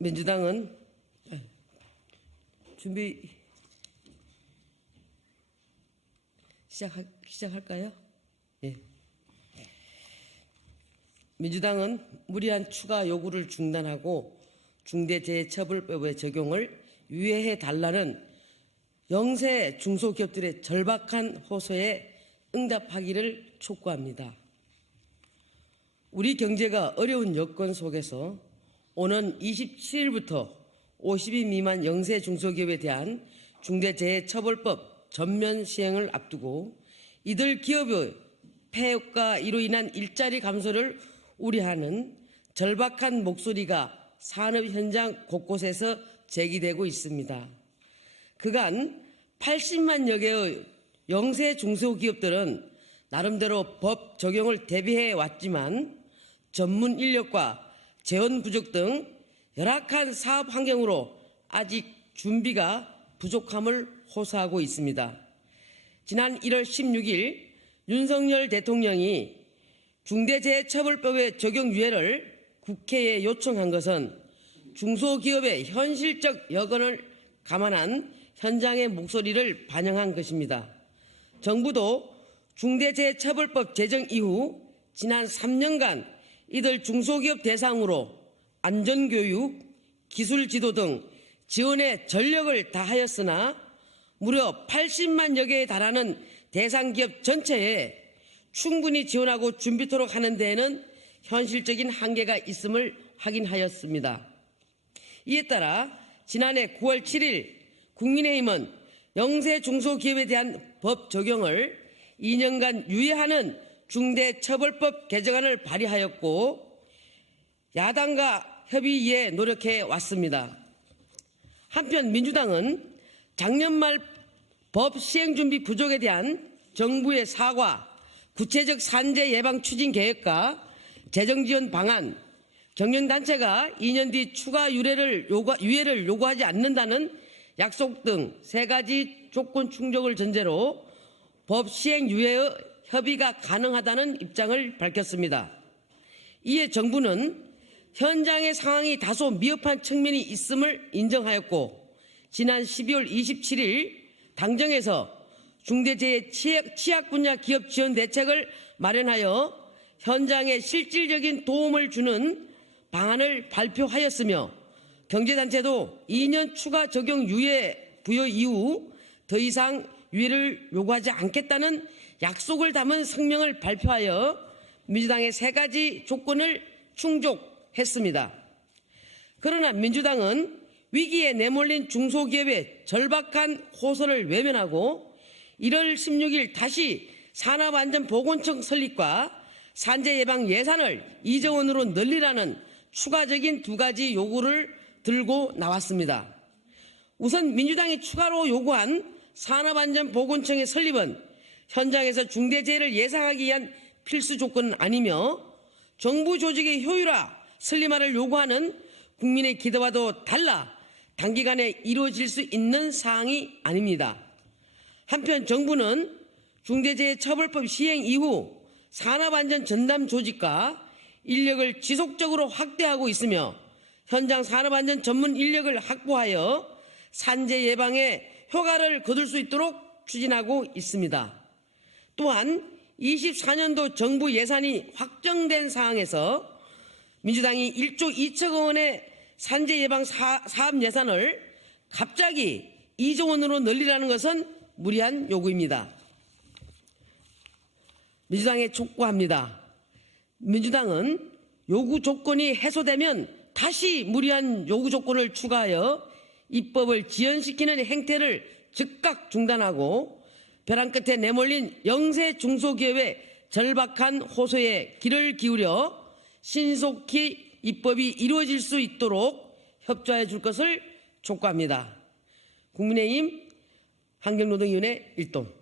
민주당은 준비 시작할까요? 예. 민주당은 무리한 추가 요구를 중단하고 중대재해처벌법의 적용을 유예해 달라는 영세 중소기업들의 절박한 호소에 응답하기를 촉구합니다. 우리 경제가 어려운 여건 속에서 오는 27일부터 50인 미만 영세 중소기업에 대한 중대재해처벌법 전면 시행을 앞두고 이들 기업의 폐업과 이로 인한 일자리 감소를 우려하는 절박한 목소리가 산업 현장 곳곳에서 제기되고 있습니다. 그간 80만여 개의 영세 중소기업들은 나름대로 법 적용을 대비해 왔지만 전문 인력과 재원 부족 등 열악한 사업 환경으로 아직 준비가 부족함을 호소하고 있습니다. 지난 1월 16일 윤석열 대통령이 중대재해처벌법의 적용 유예를 국회에 요청한 것은 중소기업의 현실적 여건을 감안한 현장의 목소리를 반영한 것입니다. 정부도 중대재해처벌법 제정 이후 지난 3년간 이들 중소기업 대상으로 안전교육, 기술지도 등 지원에 전력을 다하였으나 무려 80만여 개에 달하는 대상기업 전체에 충분히 지원하고 준비토록 하는 데에는 현실적인 한계가 있음을 확인하였습니다. 이에 따라 지난해 9월 7일 국민의힘은 영세 중소기업에 대한 법 적용을 2년간 유예하는 중대처벌법 개정안을 발의하였고 야당과 협의에 노력해 왔습니다. 한편 민주당은 작년 말 법 시행 준비 부족에 대한 정부의 사과, 구체적 산재 예방 추진 계획과 재정 지원 방안, 경영단체가 2년 뒤 추가 유예를 요구하지 않는다는 약속 등 3가지 조건 충족을 전제로 법 시행 유예의 협의가 가능하다는 입장을 밝혔습니다. 이에 정부는 현장의 상황이 다소 미흡한 측면이 있음을 인정하였고 지난 12월 27일 당정에서 중대재해 취약 분야 기업 지원 대책을 마련하여 현장에 실질적인 도움을 주는 방안을 발표하였으며 경제단체도 2년 추가 적용 유예 부여 이후 더 이상 유예를 요구하지 않겠다는 약속을 담은 성명을 발표하여 민주당의 3가지 조건을 충족했습니다. 그러나 민주당은 위기에 내몰린 중소기업의 절박한 호소를 외면하고 1월 16일 다시 산업안전보건청 설립과 산재 예방 예산을 2조 원으로 늘리라는 추가적인 2가지 요구를 들고 나왔습니다. 우선 민주당이 추가로 요구한 산업안전보건청의 설립은 현장에서 중대재해를 예상하기 위한 필수 조건은 아니며 정부 조직의 효율화, 슬림화를 요구하는 국민의 기대와도 달라 단기간에 이루어질 수 있는 사항이 아닙니다. 한편 정부는 중대재해처벌법 시행 이후 산업안전 전담 조직과 인력을 지속적으로 확대하고 있으며 현장 산업안전 전문 인력을 확보하여 산재 예방에 효과를 거둘 수 있도록 추진하고 있습니다. 또한 24년도 정부 예산이 확정된 상황에서 민주당이 1조 2천 원의 산재 예방 사업 예산을 갑자기 2조 원으로 늘리라는 것은 무리한 요구입니다. 민주당에 촉구합니다. 민주당은 요구 조건이 해소되면 다시 무리한 요구 조건을 추가하여 입법을 지연시키는 행태를 즉각 중단하고 벼랑 끝에 내몰린 영세 중소기업의 절박한 호소에 귀를 기울여 신속히 입법이 이루어질 수 있도록 협조해 줄 것을 촉구합니다. 국민의힘 환경노동위원회 일동